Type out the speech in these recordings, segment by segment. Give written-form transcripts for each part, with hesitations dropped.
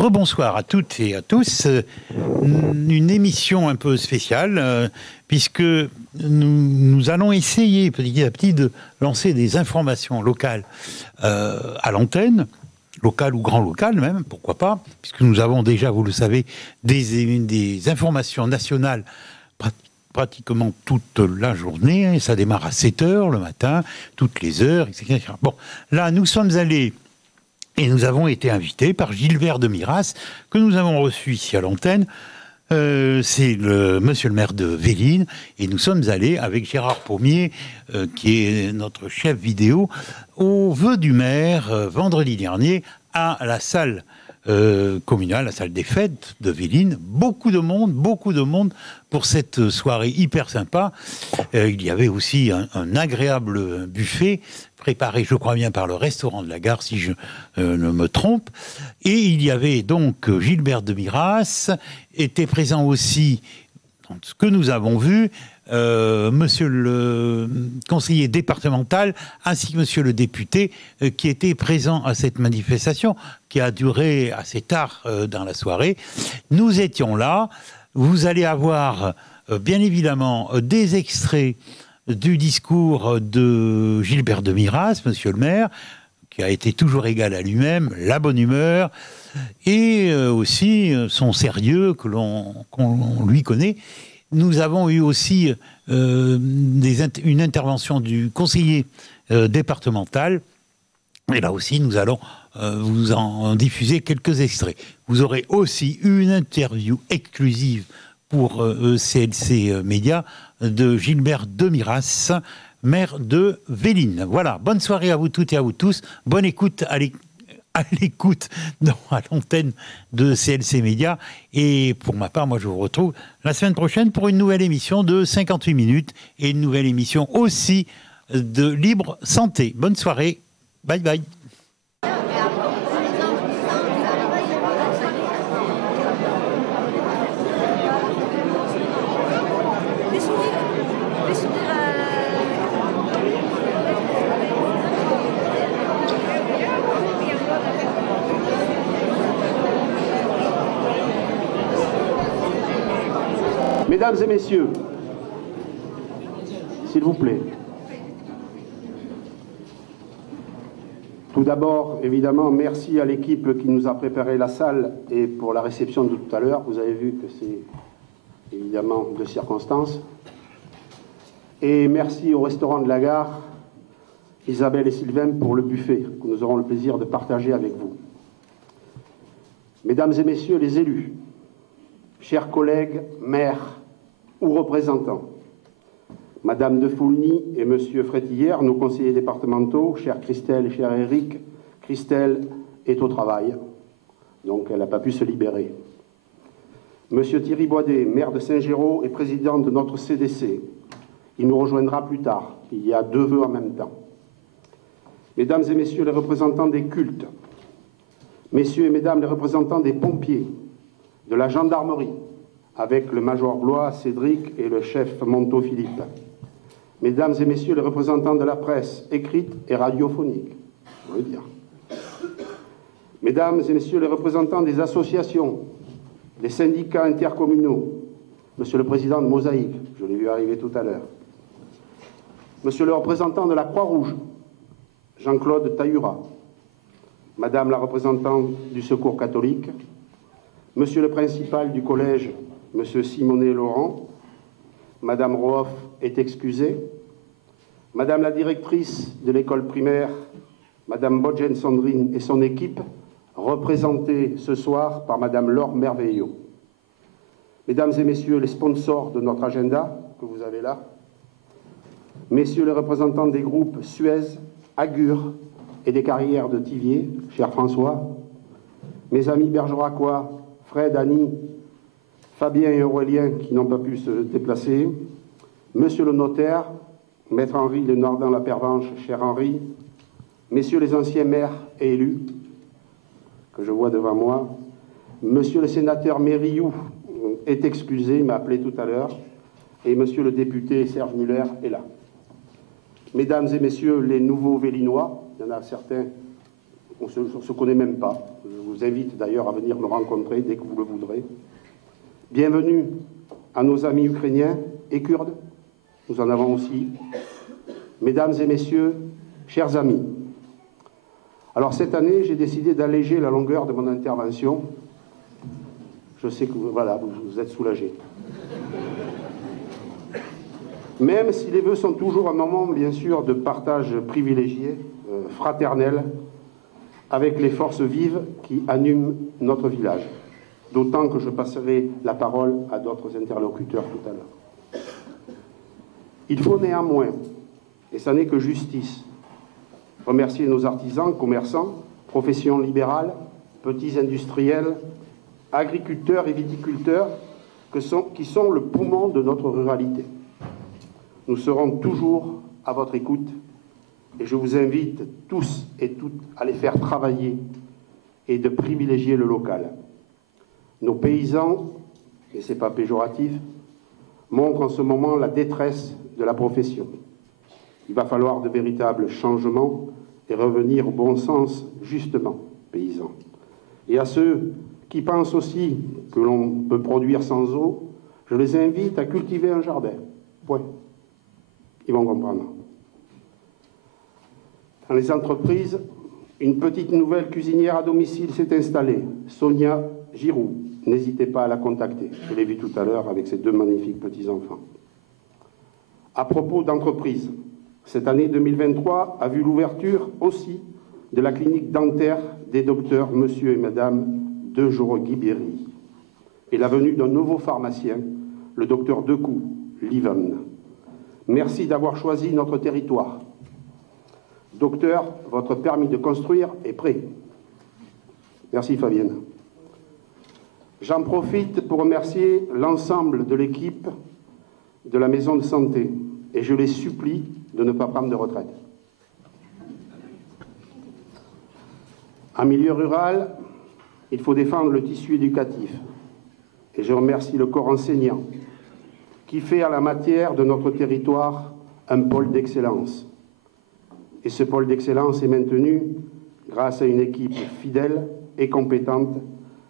Rebonsoir à toutes et à tous. Une émission un peu spéciale, puisque nous allons essayer petit à petit de lancer des informations locales à l'antenne, locales ou grand local même, pourquoi pas, puisque nous avons déjà, vous le savez, des informations nationales pratiquement toute la journée. Ça démarre à 7 h le matin, toutes les heures, etc. Bon, là, nous sommes allés... Et nous avons été invités par Gilbert de Miras, que nous avons reçu ici à l'antenne. C'est monsieur le maire de Véline. Et nous sommes allés avec Gérard Pommier, qui est notre chef vidéo, au vœu du maire, vendredi dernier, à la salle communale, la salle des fêtes de Véline. Beaucoup de monde pour cette soirée hyper sympa. Il y avait aussi un agréable buffet préparé, je crois bien, par le restaurant de la gare, si je ne me trompe. Et il y avait donc Gilbert de Miras, était présent aussi, dans ce que nous avons vu, monsieur le conseiller départemental, ainsi que monsieur le député, qui étaient présents à cette manifestation, qui a duré assez tard dans la soirée. Nous étions là. Vous allez avoir, bien évidemment, des extraits du discours de Gilbert de Miras, monsieur le maire, qui a été toujours égal à lui-même, la bonne humeur, et aussi son sérieux qu'on lui connaît. Nous avons eu aussi une intervention du conseiller départemental, et là aussi nous allons vous en diffuser quelques extraits. Vous aurez aussi une interview exclusive pour CLC Média de Gilbert de Miras, maire de Véline. Voilà, bonne soirée à vous toutes et à vous tous. Bonne écoute à l'écoute à l'antenne de CLC Média. Et pour ma part, moi je vous retrouve la semaine prochaine pour une nouvelle émission de 58 minutes et une nouvelle émission aussi de Libre Santé. Bonne soirée, bye bye. Mesdames et messieurs, s'il vous plaît. Tout d'abord, évidemment, merci à l'équipe qui nous a préparé la salle et pour la réception de tout à l'heure. Vous avez vu que c'est évidemment de circonstance. Et merci au restaurant de la gare, Isabelle et Sylvain, pour le buffet que nous aurons le plaisir de partager avec vous. Mesdames et messieurs les élus, chers collègues, maires ou représentants, Madame de Foulny et Monsieur Frétillère, nos conseillers départementaux, chère Christelle et cher Eric, Christelle est au travail, donc elle n'a pas pu se libérer. Monsieur Thierry Boidet, maire de Saint-Géraud et président de notre CDC, il nous rejoindra plus tard, il y a deux vœux en même temps. Mesdames et messieurs les représentants des cultes, messieurs et mesdames les représentants des pompiers, de la gendarmerie, avec le major Blois, Cédric et le chef Monteau Philippe. Mesdames et messieurs les représentants de la presse écrite et radiophonique, je veux dire. Mesdames et messieurs les représentants des associations, des syndicats intercommunaux, monsieur le président de Mosaïque, je l'ai vu arriver tout à l'heure. Monsieur le représentant de la Croix-Rouge, Jean-Claude Taillura. Madame la représentante du Secours catholique, monsieur le principal du collège, monsieur Simonet Laurent, madame Rohoff est excusée, madame la directrice de l'école primaire, madame Bodjen Sandrine et son équipe, représentée ce soir par madame Laure Merveillot. Mesdames et messieurs les sponsors de notre agenda, que vous avez là, messieurs les représentants des groupes Suez, Agur et des carrières de Thiviers, cher François, mes amis bergeracois, Fred, Annie, Fabien et Aurélien qui n'ont pas pu se déplacer, monsieur le notaire, maître Henri Lenardin-Lapervenche, cher Henri, messieurs les anciens maires et élus, que je vois devant moi, monsieur le sénateur Mériou est excusé, il m'a appelé tout à l'heure, et monsieur le député Serge Muller est là. Mesdames et messieurs les nouveaux Vélinois, il y en a certains On ne se connaît même pas. Je vous invite d'ailleurs à venir me rencontrer dès que vous le voudrez. Bienvenue à nos amis ukrainiens et kurdes. Nous en avons aussi. Mesdames et messieurs, chers amis. Alors cette année, j'ai décidé d'alléger la longueur de mon intervention. Je sais que voilà, vous êtes soulagés. Même si les vœux sont toujours un moment, bien sûr, de partage privilégié, fraternel, avec les forces vives qui animent notre village. D'autant que je passerai la parole à d'autres interlocuteurs tout à l'heure. Il faut néanmoins, et ça n'est que justice, remercier nos artisans, commerçants, professions libérales, petits industriels, agriculteurs et viticulteurs, qui sont le poumon de notre ruralité. Nous serons toujours à votre écoute et je vous invite tous et toutes à les faire travailler et de privilégier le local. Nos paysans, et ce n'est pas péjoratif, montrent en ce moment la détresse de la profession. Il va falloir de véritables changements et revenir au bon sens, justement, paysans. Et à ceux qui pensent aussi que l'on peut produire sans eau, je les invite à cultiver un jardin. Point. Ils vont comprendre. Dans les entreprises, une petite nouvelle cuisinière à domicile s'est installée, Sonia Giroux. N'hésitez pas à la contacter. Je l'ai vu tout à l'heure avec ses 2 magnifiques petits-enfants. À propos d'entreprise, cette année 2023 a vu l'ouverture aussi de la clinique dentaire des docteurs Monsieur et Madame de Jorogui-Berry et la venue d'un nouveau pharmacien, le docteur Decou, Livan. Merci d'avoir choisi notre territoire. Docteur, votre permis de construire est prêt. Merci Fabienne. J'en profite pour remercier l'ensemble de l'équipe de la maison de santé et je les supplie de ne pas prendre de retraite. En milieu rural, il faut défendre le tissu éducatif et je remercie le corps enseignant qui fait à la matière de notre territoire un pôle d'excellence. Et ce pôle d'excellence est maintenu grâce à une équipe fidèle et compétente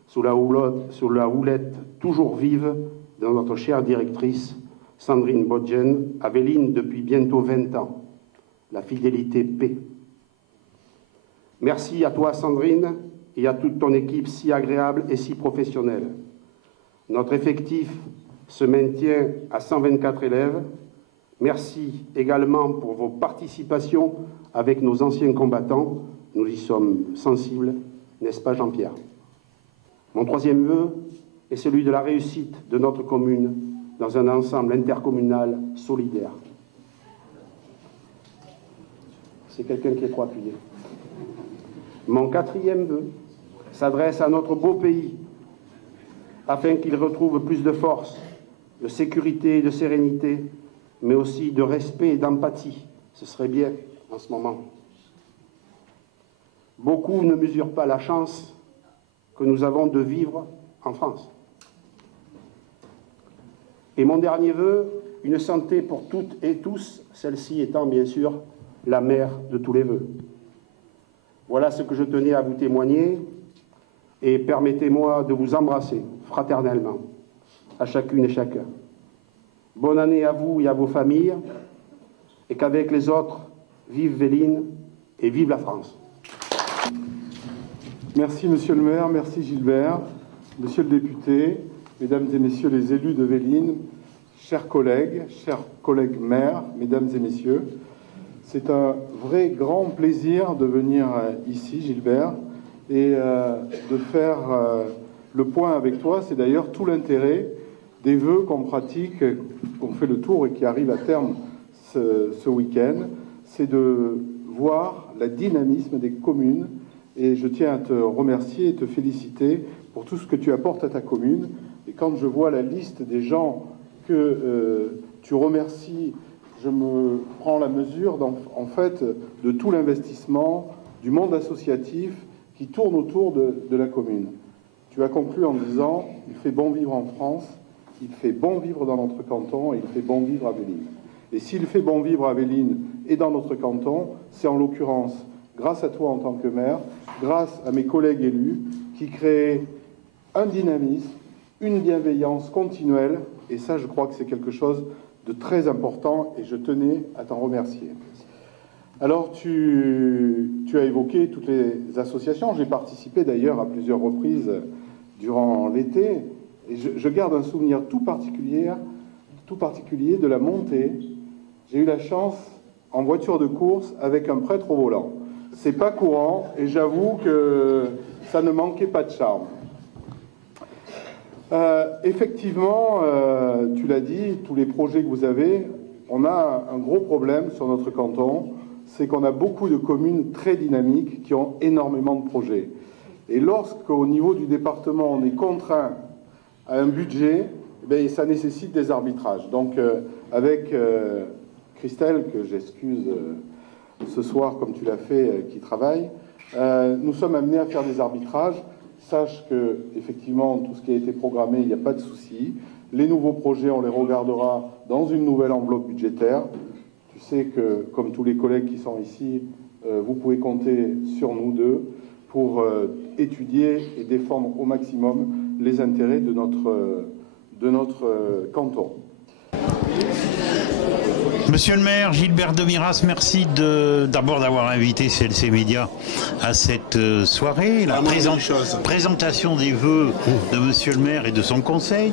sous la houlette toujours vive de notre chère directrice Sandrine Bodjen, à Véline depuis bientôt 20 ans. La fidélité paie. Merci à toi Sandrine et à toute ton équipe si agréable et si professionnelle. Notre effectif se maintient à 124 élèves. Merci également pour vos participations avec nos anciens combattants. Nous y sommes sensibles, n'est-ce pas Jean-Pierre? Mon troisième vœu est celui de la réussite de notre commune dans un ensemble intercommunal solidaire. C'est quelqu'un qui est trop appuyé. Mon quatrième vœu s'adresse à notre beau pays afin qu'il retrouve plus de force, de sécurité et de sérénité, mais aussi de respect et d'empathie. Ce serait bien en ce moment. Beaucoup ne mesurent pas la chance que nous avons de vivre en France. Et mon dernier vœu, une santé pour toutes et tous, celle-ci étant bien sûr la mère de tous les vœux. Voilà ce que je tenais à vous témoigner et permettez-moi de vous embrasser fraternellement, à chacune et chacun. Bonne année à vous et à vos familles et qu'avec les autres, vive Véline et vive la France. Merci Monsieur le maire, merci Gilbert, Monsieur le député, Mesdames et Messieurs les élus de Véline, chers collègues maires, Mesdames et Messieurs, c'est un vrai grand plaisir de venir ici, Gilbert, et de faire le point avec toi. C'est d'ailleurs tout l'intérêt des vœux qu'on pratique, qu'on fait le tour et qui arrivent à terme ce week-end, c'est de voir le dynamisme des communes. Et je tiens à te remercier et te féliciter pour tout ce que tu apportes à ta commune. Et quand je vois la liste des gens que tu remercies, je me prends la mesure, en fait, de tout l'investissement du monde associatif qui tourne autour de la commune. Tu as conclu en disant « Il fait bon vivre en France, il fait bon vivre dans notre canton et il fait bon vivre à Véline ». Et s'il fait bon vivre à Véline et dans notre canton, c'est en l'occurrence grâce à toi en tant que maire, grâce à mes collègues élus qui créent un dynamisme, une bienveillance continuelle, et ça, je crois que c'est quelque chose de très important, et je tenais à t'en remercier. Alors, tu as évoqué toutes les associations. J'ai participé d'ailleurs à plusieurs reprises durant l'été, et je garde un souvenir tout particulier de la montée. J'ai eu la chance, en voiture de course, avec un prêtre au volant. C'est pas courant, et j'avoue que ça ne manquait pas de charme. Effectivement, tu l'as dit, tous les projets que vous avez, on a un gros problème sur notre canton, c'est qu'on a beaucoup de communes très dynamiques qui ont énormément de projets. Et lorsqu'au niveau du département, on est contraint à un budget, ben, ça nécessite des arbitrages. Donc, avec Christelle, que j'excuse ce soir, comme tu l'as fait, qui travaille, nous sommes amenés à faire des arbitrages. Sache que, effectivement, tout ce qui a été programmé, il n'y a pas de souci. Les nouveaux projets, on les regardera dans une nouvelle enveloppe budgétaire. Tu sais que, comme tous les collègues qui sont ici, vous pouvez compter sur nous deux pour étudier et défendre au maximum les intérêts de notre canton. Monsieur le maire, Gilbert de Miras, merci d'abord d'avoir invité CLC Média à cette soirée, la présentation des vœux de monsieur le maire et de son conseil.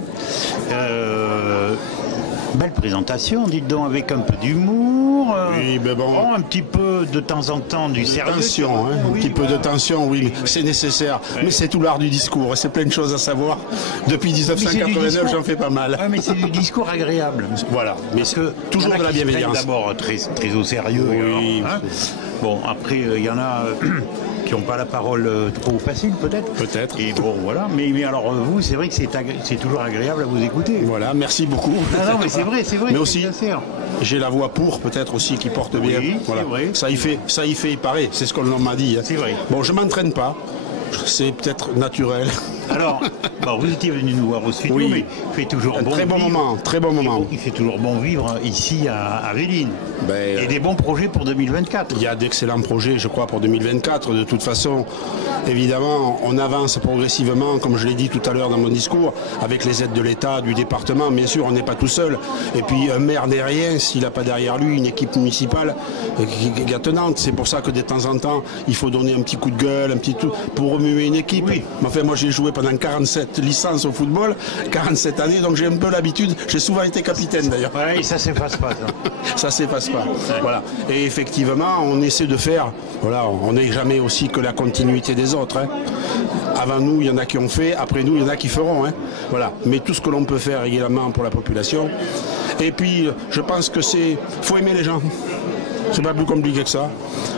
Belle présentation, dites donc, avec un peu d'humour, oui, mais bon, un petit peu de temps en temps du sérieux. Tension, hein, oui, un petit peu de tension, oui, c'est nécessaire. Oui. Mais c'est tout l'art du discours, c'est plein de choses à savoir. Depuis 1989, j'en fais pas mal. Mais c'est du discours agréable. Voilà, mais parce que toujours de la bienveillance. D'abord très au sérieux. Oui. Hein. Bon, après, il y en a qui n'ont pas la parole trop facile, peut-être. Peut-être. Et bon, voilà. Mais alors, vous, c'est vrai que c'est toujours agréable à vous écouter. Voilà, merci beaucoup. Non, mais c'est vrai. Mais aussi, j'ai la voix pour, peut-être aussi, qui porte bien. Oui, voilà. Vrai. Ça y fait, il paraît. C'est ce qu'on m'a dit. Hein. C'est vrai. Bon, je m'entraîne pas. C'est peut-être naturel. Alors, vous étiez venu nous voir au studio, oui. mais il fait toujours bon vivre. Très bon moment. Il fait toujours bon vivre ici à Véline. Et des bons projets pour 2024. Il y a d'excellents projets, je crois, pour 2024. De toute façon, évidemment, on avance progressivement, comme je l'ai dit tout à l'heure dans mon discours, avec les aides de l'État, du département. Bien sûr, on n'est pas tout seul. Et puis, un maire n'est rien s'il n'a pas derrière lui une équipe municipale qui est tenante. C'est pour ça que de temps en temps, il faut donner un petit coup de gueule, un petit tout, pour remuer une équipe. Oui. Mais enfin, moi, j'ai joué pendant 47 licences au football, 47 années, donc j'ai un peu l'habitude. J'ai souvent été capitaine, d'ailleurs. Oui, ça s'efface pas, ça. Ça s'efface pas. Voilà. Et effectivement, on essaie de faire. Voilà, on n'est jamais aussi que la continuité des autres. Hein. Avant nous, il y en a qui ont fait. Après nous, il y en a qui feront. Hein. Voilà. Mais tout ce que l'on peut faire également pour la population. Et puis, je pense que faut aimer les gens. C'est pas plus compliqué que ça.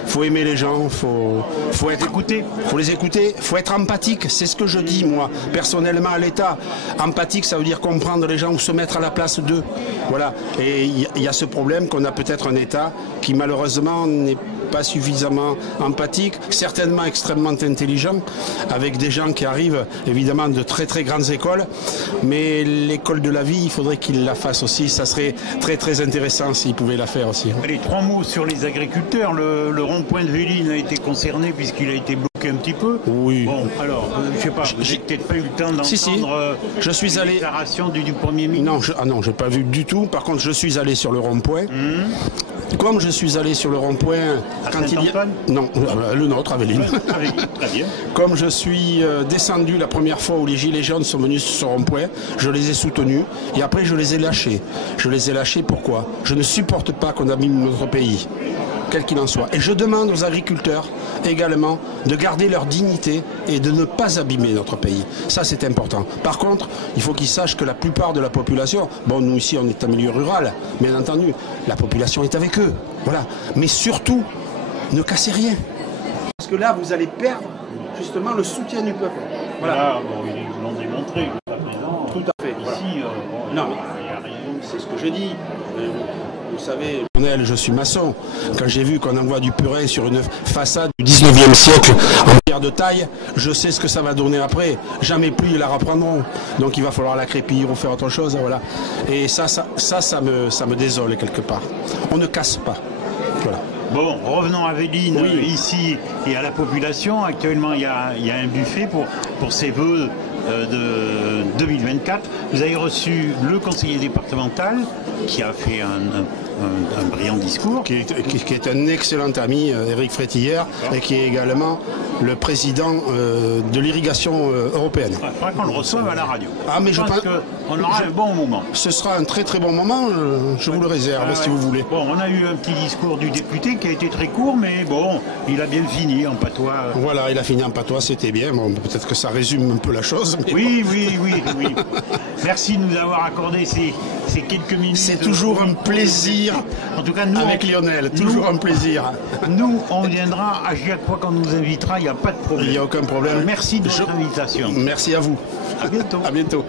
Faut aimer les gens, faut être écouté, faut les écouter, faut être empathique. C'est ce que je dis moi personnellement à l'État. Empathique, ça veut dire comprendre les gens ou se mettre à la place d'eux. Voilà. Et il y a ce problème qu'on a peut-être un État qui malheureusement n'est pas suffisamment empathique, certainement extrêmement intelligent, avec des gens qui arrivent évidemment de très très grandes écoles, mais l'école de la vie, il faudrait qu'ils la fassent aussi. Ça serait très très intéressant s'ils pouvaient la faire aussi. Allez, 3 mots sur les agriculteurs. Le rond-point de Véline a été concerné puisqu'il a été bloqué un petit peu. Oui. Bon, alors, je sais pas, j'ai peut-être pas eu le temps d'entendre je suis allé... déclaration du Premier ministre. Non, j'ai pas vu du tout. Par contre, je suis allé sur le rond-point. Comme je suis allé sur le rond-point quand il y a... Non, le nôtre, à Véline. Très bien. Comme je suis descendu la première fois où les Gilets jaunes sont venus sur ce rond-point, je les ai soutenus et après je les ai lâchés. Je les ai lâchés pourquoi ? Je ne supporte pas qu'on abîme notre pays, quel qu'il en soit. Et je demande aux agriculteurs également de garder leur dignité et de ne pas abîmer notre pays. Ça, c'est important. Par contre, il faut qu'ils sachent que la plupart de la population, bon, nous ici, on est un milieu rural, bien entendu, la population est avec eux. Voilà. Mais surtout, ne cassez rien. Parce que là, vous allez perdre justement le soutien du peuple. Voilà. Là, ils l'ont démontré jusqu'à présent. Tout à fait. Ici, non, mais c'est ce que je dis. Vous savez, je suis maçon. Quand j'ai vu qu'on envoie du purin sur une façade du 19e siècle en pierre de taille, je sais ce que ça va donner après. Jamais plus ils la reprendront. Donc il va falloir la crépir ou faire autre chose. Voilà. Et ça me désole quelque part. On ne casse pas. Voilà. Bon, revenons à Véline, ici, et à la population. Actuellement, il y a un buffet pour ces vœux de 2024. Vous avez reçu le conseiller départemental qui a fait un brillant discours. Qui est un excellent ami, Éric Frétillère, et qui est également le président de l'irrigation européenne. Il faudra qu'on le reçoive à la radio. Ah, mais je pense qu'on aura un bon moment. Ce sera un très très bon moment, je vous le réserve, si vous voulez. Bon, on a eu un petit discours du député qui a été très court, mais bon, il a bien fini en patois. Voilà, il a fini en patois, c'était bien. Bon, peut-être que ça résume un peu la chose. Mais oui. Merci de nous avoir accordé ces quelques minutes. C'est toujours un plaisir. En tout cas, nous, avec Lionel, toujours un plaisir. Nous, on viendra à chaque fois qu'on nous invitera, il n'y a pas de problème. Il n'y a aucun problème. Merci de votre invitation. Merci à vous. À bientôt. À bientôt.